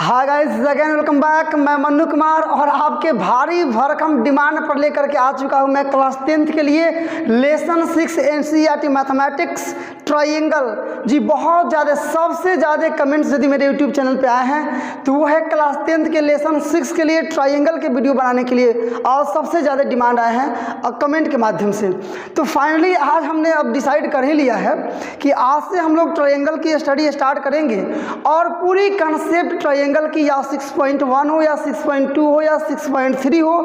Hi guys, again welcome back. मैं मन्नू कुमार और आपके भारी भरकम डिमांड पर लेकर के आ चुका हूं मैं क्लास 10th के लिए लेसन 6 एनसीईआरटी मैथमेटिक्स ट्रायंगल। जी बहुत ज़्यादा, सबसे ज़्यादा कमेंट्स यदि मेरे यूट्यूब चैनल पे आए हैं तो वो है क्लास 10th के लेसन 6 के लिए ट्रायंगल के वीडियो बनाने के लिए, और सबसे ज़्यादा डिमांड आए हैं कमेंट के माध्यम से। तो फाइनली आज हमने अब डिसाइड कर ही लिया है कि आज से हम लोग ट्रायंगल की स्टडी स्टार्ट करेंगे और पूरी कंसेप्ट ट्रायंगल की, या 6.1 हो या 6.2 हो या 6.3 हो,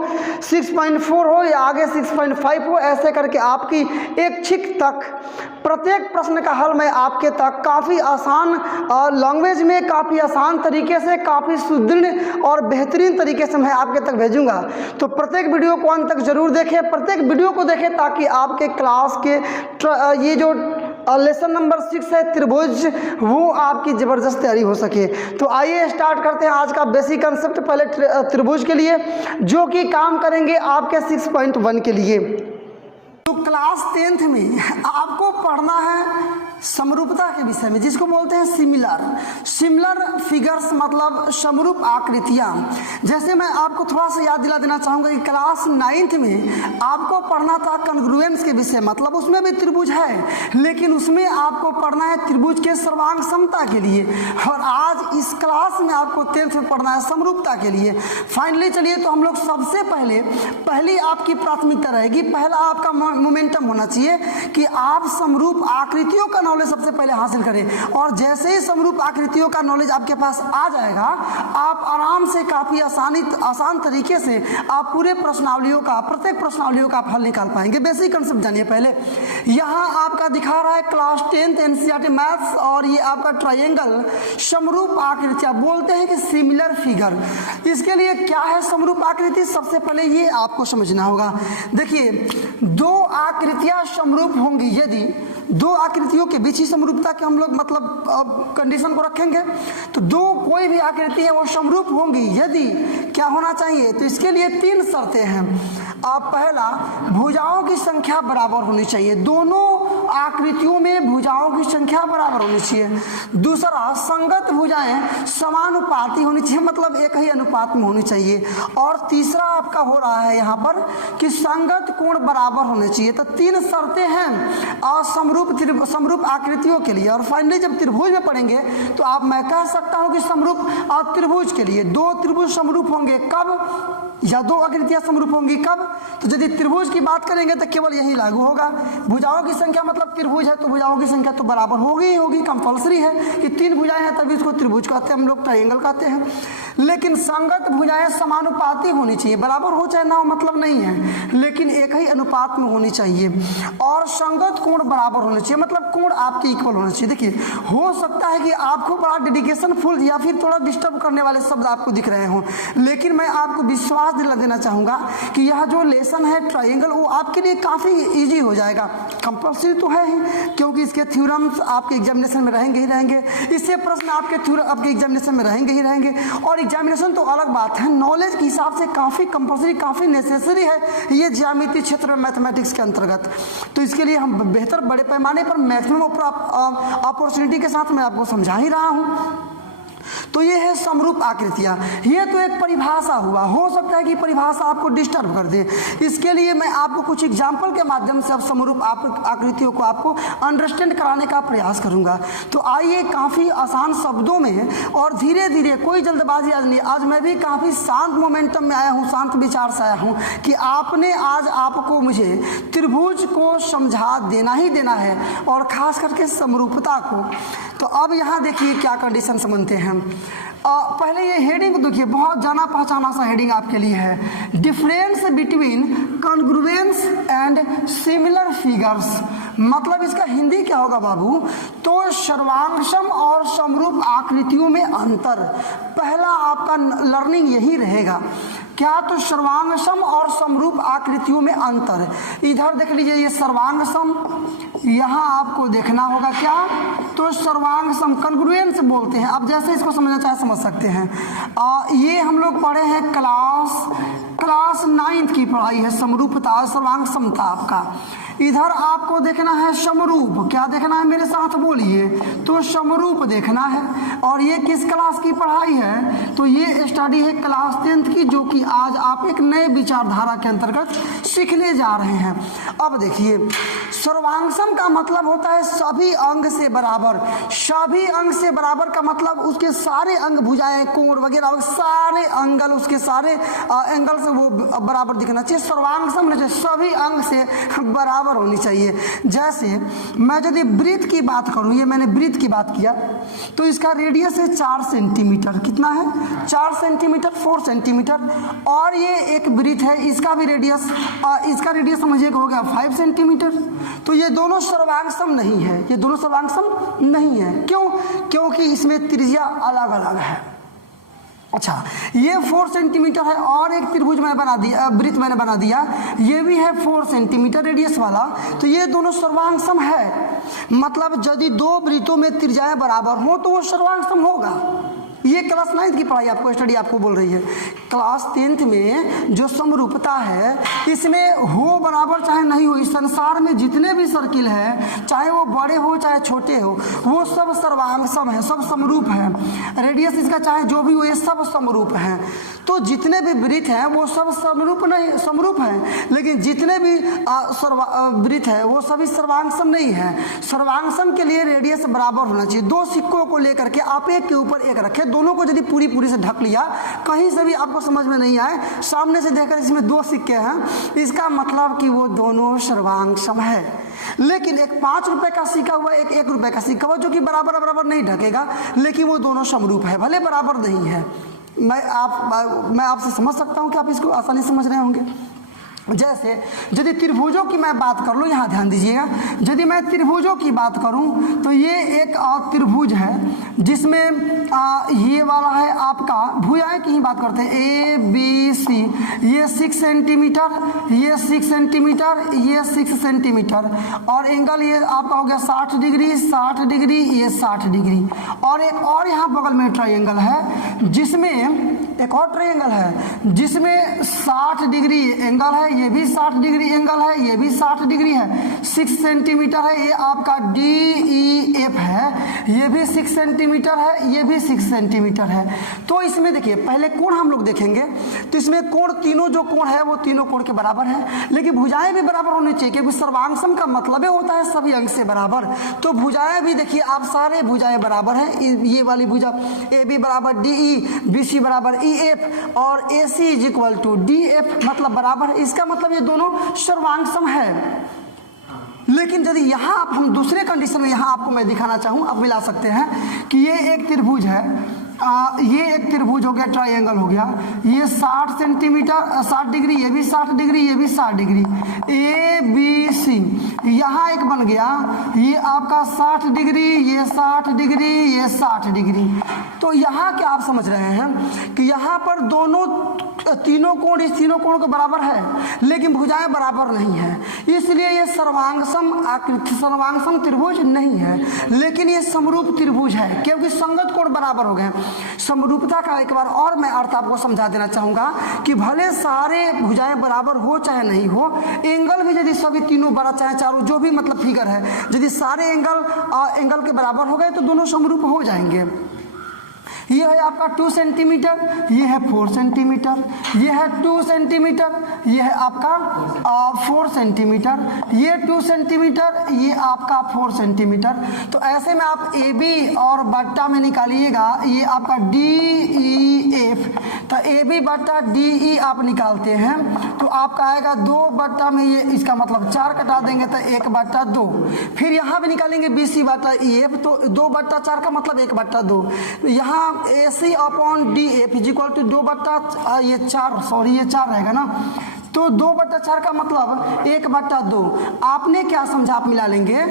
6.4 हो या आगे 6.5 हो, ऐसे करके आपकी एक छिक तक प्रत्येक प्रश्न का हल मैं आपके तक काफ़ी आसान लैंग्वेज में, काफ़ी आसान तरीके से, काफ़ी सुदृढ़ और बेहतरीन तरीके से मैं आपके तक भेजूंगा। तो प्रत्येक वीडियो को अंत तक जरूर देखें, प्रत्येक वीडियो को देखें ताकि आपके क्लास के ये जो लेसन नंबर 6 है त्रिभुज, वो आपकी ज़बरदस्त तैयारी हो सके। तो आइए स्टार्ट करते हैं आज का बेसिक कंसेप्ट। पहले त्रिभुज के लिए जो कि काम करेंगे आपके 6.1 के लिए। तो क्लास 10th में आपको पढ़ना है समरूपता के विषय में, जिसको बोलते हैं सिमिलर फिगर्स, मतलब समरूप आकृतियाँ। जैसे मैं आपको थोड़ा सा याद दिला देना चाहूँगा कि क्लास 9th में आपको पढ़ना था कॉन्ग्रुएंस के विषय, मतलब उसमें भी त्रिभुज है लेकिन उसमें आपको पढ़ना है त्रिभुज के सर्वांग समता के लिए, और आज इस क्लास में आपको 10th में पढ़ना है समरूपता के लिए। फाइनली चलिए, तो हम लोग सबसे पहली आपकी प्राथमिकता रहेगी, पहला आपका मोमेंटम होना चाहिए कि आप समरूप आकृतियों का नॉलेज सबसे पहले हासिल करें। और जैसे ही समरूप आकृतियों का नॉलेज आपके पास आ जाएगा, आप आराम से काफी आसान तरीके से आप पूरे प्रत्येक प्रश्नावलियों का आप हल निकाल पाएंगे। बेसिक कंसेप्ट जानिए पहले। यहाँ आपका दिखा रहा है क्लास 10th एनसीईआरटी मैथ्स, और ये आपका ट्रायंगल समरूप आकृतियां बोलते हैं कि सिमिलर फिगर। इसके लिए क्या है समरूप आकृति, सबसे पहले ये आपको समझना होगा। देखिए, दो आकृतियां समरूप होंगी, यदि दो आकृतियों के बीच ही समरूपता के हम लोग मतलब कंडीशन को रखेंगे, तो दो कोई भी आकृति है वो समरूप होंगी यदि क्या होना चाहिए, तो इसके लिए 3 शर्तें हैं। पहला, भुजाओं की संख्या बराबर होनी चाहिए, दोनों आकृतियों में भुजाओं की संख्या बराबर होनी चाहिए। दूसरा, संगत भुजाएं समानुपाती होनी चाहिए, मतलब एक ही अनुपात में होनी चाहिए। और तीसरा आपका हो रहा है यहाँ पर कि संगत कोण बराबर होने चाहिए। तो 3 शर्तें हैं समरूप आकृतियों के लिए। और फाइनली जब त्रिभुज में पढ़ेंगे तो मैं कह सकता हूँ कि समरूप त्रिभुज के लिए 2 त्रिभुज समरूप होंगे कब, या 2 आकृतियां समरूप होंगी कब, तो यदि त्रिभुज की बात करेंगे तो केवल यही लागू होगा। भुजाओं की संख्या, मतलब त्रिभुज है तो भुजाओं की संख्या तो बराबर होगी ही होगी, कंपल्सरी है कि 3 भुजाएं हैं तभी उसको त्रिभुज कहते हैं, हम लोग ट्रायंगल कहते हैं। लेकिन संगत भुजाएं समानुपाती होनी चाहिए, बराबर हो चाहे ना हो मतलब नहीं है, लेकिन एक ही अनुपात में होनी चाहिए। और संगत कोण बराबर होना चाहिए, मतलब कोण आपके इक्वल होना चाहिए। देखिए, हो सकता है कि आपको बड़ा डेडिकेशन फुल या फिर थोड़ा डिस्टर्ब करने वाले शब्द आपको दिख रहे हों, लेकिन मैं आपको विश्वास दिला देना चाहूँगा कि यह जो लेसन है ट्रायंगल, वो आपके लिए काफ़ी इजी हो जाएगा। कंपल्सरी तो है ही, क्योंकि इसके थ्योरम्स आपके एग्जामिनेशन में रहेंगे ही रहेंगे, इससे प्रश्न आपके एग्जामिनेशन में रहेंगे ही रहेंगे। और एग्जामिनेशन तो अलग बात है, नॉलेज के हिसाब से काफ़ी कंपल्सरी, काफ़ी नेसेसरी है ये ज्यामिति क्षेत्र में मैथमेटिक्स के अंतर्गत। तो इसके लिए हम बेहतर बड़े पैमाने पर मैक्सिमम अपॉर्चुनिटी के साथ मैं आपको समझा ही रहा हूँ। तो ये है समरूप आकृतियां। ये तो एक परिभाषा हुआ, हो सकता है कि परिभाषा आपको डिस्टर्ब कर दे, इसके लिए मैं आपको कुछ एग्जाम्पल के माध्यम से अब समरूप आकृतियों को आपको अंडरस्टैंड कराने का प्रयास करूंगा। तो आइए, काफ़ी आसान शब्दों में और धीरे धीरे, कोई जल्दबाजी आज नहीं, आज मैं भी काफ़ी शांत मोमेंटम में आया हूँ, शांत विचार से आया हूँ कि आपको मुझे त्रिभुज को समझा देना ही देना है, और खास करके समरूपता को। तो अब यहाँ देखिए क्या कंडीशन समझते हैं। पहले ये हेडिंग देखिए, बहुत जाना पहचाना सा हेडिंग आपके लिए है, difference between congruence and similar figures. मतलब इसका हिंदी क्या होगा बाबू, तो सर्वांगसम और समरूप आकृतियों में अंतर। पहला आपका लर्निंग यही रहेगा, क्या, तो सर्वांगसम और समरूप आकृतियों में अंतर। इधर देख लीजिए, ये सर्वांगसम, यहाँ आपको देखना होगा क्या, तो सर्वांगसम कॉन्ग्रुएंस बोलते हैं। अब जैसे इसको समझना चाहे समझ सकते हैं। ये हम लोग पढ़े हैं क्लास 9th की पढ़ाई है, समरूपता सर्वांग समता आपका। इधर आपको देखना है समरूप, क्या देखना है मेरे साथ बोलिए, तो समरूप देखना है। और ये किस क्लास की पढ़ाई है, तो ये स्टडी है क्लास 10th की, जो कि आज आप एक नए विचारधारा के अंतर्गत सीखने जा रहे हैं। अब देखिए, सर्वांगसम का मतलब होता है सभी अंग से बराबर। सभी अंग से बराबर का मतलब उसके सारे अंग, भुजाएं, कोण वगैरह सारे एंगल, उसके सारे एंगल से वो बराबर दिखना चाहिए। सर्वांगसम होना चाहिए, सभी अंग से बराबर होनी चाहिए। जैसे मैं यदि वृत्त की बात करूं, ये मैंने वृत्त की बात किया, तो इसका रेडियस है 4 सेंटीमीटर। कितना है? 4 सेंटीमीटर, 4 सेंटीमीटर। और ये एक वृत्त है, इसका भी रेडियस, इसका रेडियस समझिए हो गया 5 सेंटीमीटर। तो ये दोनों सर्वांगसम नहीं है, ये दोनों सर्वांगसम नहीं है। क्यों? क्योंकि इसमें त्रिज्या अलग अलग है। अच्छा, ये 4 सेंटीमीटर है और एक त्रिभुज मैंने बना दिया, वृत्त मैंने बना दिया, ये भी है 4 सेंटीमीटर रेडियस वाला। तो ये दोनों सर्वांगसम है। मतलब यदि दो वृत्तों में त्रिज्याएं बराबर हो तो वो सर्वांगसम होगा। ये क्लास 9th की पढ़ाई आपको, स्टडी आपको बोल रही है। क्लास 10th में जो समरूपता है, इसमें हो बराबर चाहे नहीं हो, इस संसार में जितने भी सर्किल है, चाहे वो बड़े हो चाहे छोटे हो, वो सब सर्वांगसम है, सब समरूप है। रेडियस इसका चाहे जो भी हो, ये सब समरूप है। तो जितने भी वृत्त हैं वो सब समरूप हैं, लेकिन जितने भी वृत्त है वो सभी सर्वांगसम नहीं है। सर्वांगसम के लिए रेडियस बराबर होना चाहिए। दो सिक्कों को लेकर के आप एक के ऊपर एक रखें, दोनों को यदि पूरी से ढक लिया, कहीं से भी आपको समझ में नहीं आए, सामने से देखकर इसमें 2 सिक्के हैं, इसका मतलब कि वो दोनों सर्वांगसम है। लेकिन एक 5 रुपए का सिक्का हुआ, एक 1 रुपए का सिक्का हुआ, जो कि बराबर नहीं ढकेगा, लेकिन वो दोनों समरूप है, भले बराबर नहीं है। मैं आपसे समझ सकता हूं कि आप इसको आसानी से समझ रहे होंगे। जैसे यदि त्रिभुजों की मैं बात कर लूँ, यहाँ ध्यान दीजिएगा, यदि मैं त्रिभुजों की बात करूँ तो ये एक त्रिभुज है जिसमें ये वाला है आपका, भुजाएं की ही बात करते हैं, ए बी सी, ये 6 सेंटीमीटर, ये 6 सेंटीमीटर, ये 6 सेंटीमीटर, और एंगल ये आपका हो गया 60 डिग्री, 60 डिग्री, ये 60 डिग्री। और एक और यहाँ बगल में ट्रायंगल है, जिसमें एक और ट्रायंगल है जिसमें 60 डिग्री एंगल है, ये भी 60 डिग्री एंगल है, ये भी 60 डिग्री है, 6 सेंटीमीटर है, ये आपका DEF है, ये भी 6 सेंटीमीटर है, ये भी 6 सेंटीमीटर है। तो इसमें देखिए, पहले कोण हम लोग देखेंगे, तो इसमें कोण, तीनों जो कोण है वो तीनों कोण के बराबर है, लेकिन भुजाएं भी बराबर होनी चाहिए, क्योंकि सर्वांगसम का मतलब होता है सभी अंग से बराबर। तो भुजाएं भी देखिए, आप सारे भुजाएं बराबर है। ये वाली भुजा AB बराबर DE, BC बराबर EF और AC is equal to DF, मतलब बराबर है। इसका मतलब ये दोनों सर्वांगसम है। लेकिन यदि यहाँ आप हम दूसरे कंडीशन में यहाँ आपको मैं दिखाना चाहूँ, आप मिला सकते हैं कि ये एक त्रिभुज है, ये एक त्रिभुज हो गया, ट्रायंगल हो गया, ये 60 सेंटीमीटर 60 डिग्री, ये भी 60 डिग्री, ये भी 60 डिग्री, ABC, यहाँ एक बन गया, ये आपका 60 डिग्री, ये 60 डिग्री, ये 60 डिग्री। तो यहाँ क्या आप समझ रहे हैं कि यहाँ पर दोनों तीनों कोण, इस तीनों कोण के बराबर है, लेकिन भुजाएं बराबर नहीं है, इसलिए ये सर्वांगसम आकृति, सर्वांगसम त्रिभुज नहीं है, लेकिन ये समरूप त्रिभुज है, क्योंकि संगत कोण बराबर हो गए। समरूपता का एक बार और मैं अर्थ आपको समझा देना चाहूंगा कि भले सारे भुजाएं बराबर हो चाहे नहीं हो, एंगल भी यदि सभी तीनों बड़ा चाहे चारों, जो भी मतलब फिगर है, यदि सारे एंगल के बराबर हो गए तो दोनों समरूप हो जाएंगे। ये है आपका 2 सेंटीमीटर, ये है 4 सेंटीमीटर, ये है 2 सेंटीमीटर, ये है आपका 4 सेंटीमीटर, ये 2 सेंटीमीटर, ये आपका 4 सेंटीमीटर। तो ऐसे में आप AB और बट्टा में निकालिएगा, ये आपका DEF, तो AB बट्टा DE आप निकालते हैं तो आपका आएगा 2 बट्टा में, ये इसका मतलब 4 कटा देंगे तो 1 बट्टा 2। फिर यहाँ भी निकालेंगे BC बट्टा EF, तो 2 बट्टा 4 का मतलब 1 बट्टा 2। यहाँ AC upon DF is equal to 2 बट्टा ये 4, सॉरी ये 4 रहेगा ना, तो 2 बट्टा 4 का मतलब 1 बट्टा 2। आपने क्या समझा, आप मिला लेंगे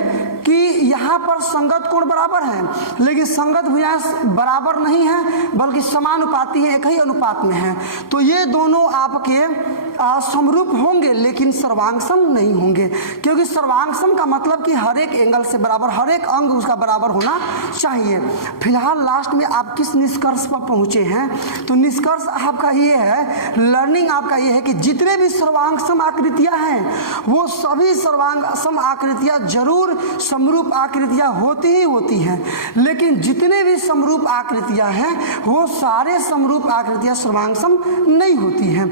कि यहाँ पर संगत कोण बराबर है, लेकिन संगत भुजाएं बराबर नहीं है, बल्कि समानुपाती है, एक ही अनुपात में है। तो ये दोनों आपके समरूप होंगे लेकिन सर्वांगसम नहीं होंगे, क्योंकि सर्वांगसम का मतलब कि हर एक एंगल से बराबर, हर एक अंग उसका बराबर होना चाहिए। फिलहाल लास्ट में आप किस निष्कर्ष पर पहुंचे हैं? तो निष्कर्ष आपका ये है, लर्निंग आपका ये है कि जितने भी सर्वांगसम आकृतियां हैं वो सभी सर्वांगसम आकृतियां जरूर समरूप आकृतियां होती ही होती हैं, लेकिन जितने भी समरूप आकृतियां हैं वो सारे समरूप आकृतियां सर्वांगसम नहीं होती हैं।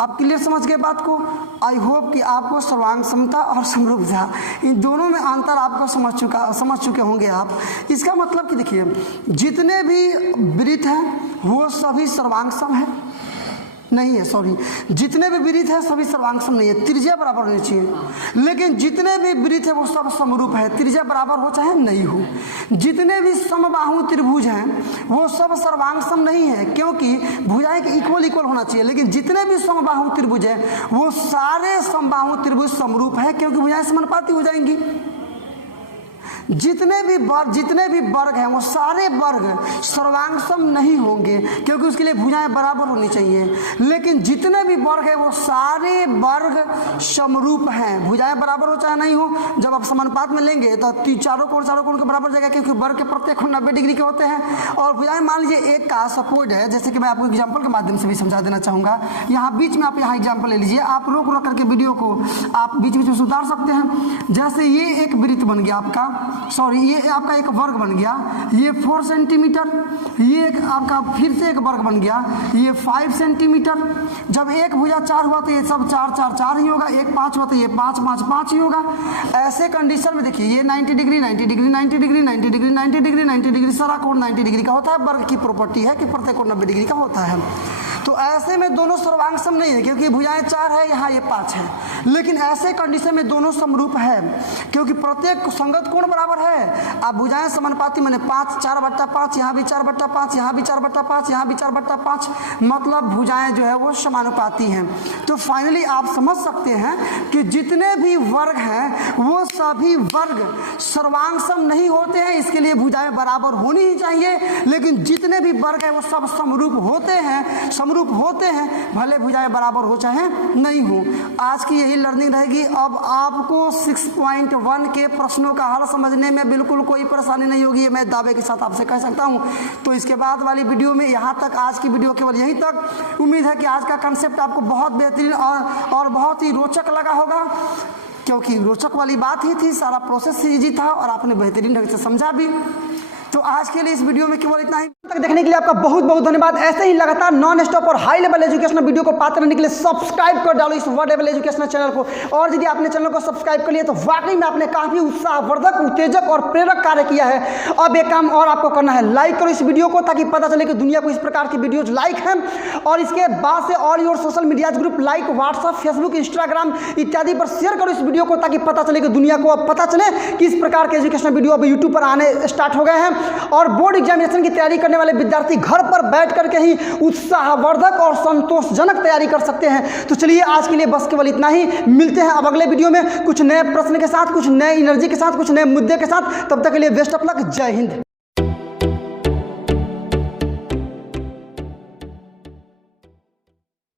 आप क्लियर समझ गए बात को? आई होप कि आपको सर्वांग समता और समरूपता इन दोनों में अंतर आपको समझ चुके होंगे आप। इसका मतलब कि देखिए, जितने भी वृत्त हैं वो सभी सर्वांगसम है नहीं है, सॉरी, जितने भी वृत्त है सभी सर्वांगसम नहीं है, त्रिज्या बराबर होनी चाहिए, लेकिन जितने भी वृत्त है वो सब समरूप है, त्रिज्या बराबर हो चाहे नहीं हो। जितने भी समबाहु त्रिभुज हैं वो सब सर्वांगसम नहीं है, क्योंकि भुजाएं इक्वल होना चाहिए, लेकिन जितने भी समबाहु त्रिभुज हैं वो सारे समबाहु त्रिभुज समरूप है, क्योंकि भुजाएं समानुपाती हो जाएंगी। जितने भी वर्ग हैं वो सारे वर्ग सर्वांगसम नहीं होंगे, क्योंकि उसके लिए भुजाएं बराबर होनी चाहिए, लेकिन जितने भी वर्ग हैं वो सारे वर्ग समरूप हैं, भुजाएं बराबर हो चाहे नहीं हो। जब आप समानुपात में लेंगे तो चारों कोण के बराबर जाएगा, क्योंकि वर्ग के प्रत्येक कोण 90 डिग्री के होते हैं। और भुजाएं मान लीजिए एक का सपोर्ट है, जैसे कि मैं आपको एग्जाम्पल के माध्यम से भी समझा देना चाहूँगा। यहाँ बीच में आप यहाँ एग्जाम्पल ले लीजिए, आप रोक करके वीडियो को आप बीच में सुधार सकते हैं। जैसे ये एक वृत्त बन गया आपका, सॉरी ये आपका एक वर्ग बन गया, ये 4 सेंटीमीटर, ये एक आपका फिर से एक वर्ग बन गया, ये 5 सेंटीमीटर। जब एक भुजा 4 हुआ तो ये सब 4 4 4 ही होगा, एक 5 हुआ तो ये 5 5 5 ही होगा। ऐसे कंडीशन में देखिए ये 90 degree 90 degree 90 degree 90 degree 90 degree 90 degree सारा कोण 90 डिग्री का होता है। वर्ग की प्रॉपर्टी है कि प्रत्येक कोण 90 डिग्री का होता है। तो ऐसे में दोनों सर्वांगसम नहीं है, क्योंकि भुजाएं 4 है, यहाँ ये 5 है, लेकिन ऐसे कंडीशन में दोनों समरूप है, क्योंकि प्रत्येक संगत कोण बराबर है। आप भुजाएं समानुपाती माने 5 4/5, यहाँ भी 4/5, यहाँ भी 4/5, यहाँ भी 4/5, मतलब भुजाएं जो है वो समानुपाती हैं। तो फाइनली आप समझ सकते हैं कि जितने भी वर्ग हैं वो सभी वर्ग सर्वांगसम नहीं होते हैं, इसके लिए भुजाएं बराबर होनी ही चाहिए, लेकिन जितने भी वर्ग हैं वो सब समरूप होते हैं, भले भुजाएं बराबर हो चाहे नहीं हो। आज की यही लर्निंग रहेगी। अब आपको 6.1 के प्रश्नों का हल समझने में बिल्कुल कोई परेशानी नहीं होगी, मैं दावे के साथ आपसे कह सकता हूं। तो इसके बाद वाली वीडियो में यहाँ तक, आज की वीडियो केवल यहीं तक। उम्मीद है कि आज का कंसेप्ट आपको बहुत बेहतरीन और बहुत ही रोचक लगा होगा, क्योंकि रोचक वाली बात ही थी, सारा प्रोसेस ईजी था और आपने बेहतरीन ढंग से समझा भी। तो आज के लिए इस वीडियो में केवल इतना ही। तक देखने के लिए आपका बहुत बहुत धन्यवाद। ऐसे ही लगातार नॉन स्टॉप और हाई लेवल एजुकेशनल वीडियो को पाते रहने के लिए सब्सक्राइब कर डालो इस वर्ड लेवल एजुकेशनल चैनल को। और यदि आपने चैनल को सब्सक्राइब कर लिया तो वाकई में आपने काफी उत्साहवर्धक, उत्तेजक और प्रेरक कार्य किया है। अब एक काम और आपको करना है, लाइक करो इस वीडियो को, ताकि पता चले कि दुनिया को इस प्रकार की वीडियोज लाइक हैं। और इसके बाद से all your social media group like WhatsApp, Facebook, Instagram इत्यादि पर शेयर करो इस वीडियो को, ताकि पता चले कि दुनिया को अब पता चले कि इस प्रकार के एजुकेशनल वीडियो अब यूट्यूब पर आने स्टार्ट हो गए हैं। और बोर्ड एग्जामिनेशन की तैयारी करने वाले विद्यार्थी घर पर बैठ करके ही उत्साहवर्धक और संतोषजनक तैयारी कर सकते हैं। तो चलिए आज के लिए बस केवल इतना ही। मिलते हैं अब अगले वीडियो में कुछ नए प्रश्न के साथ, कुछ नए एनर्जी के साथ, कुछ नए मुद्दे के साथ। तब तक के लिए बेस्ट ऑफ लक। जय हिंद।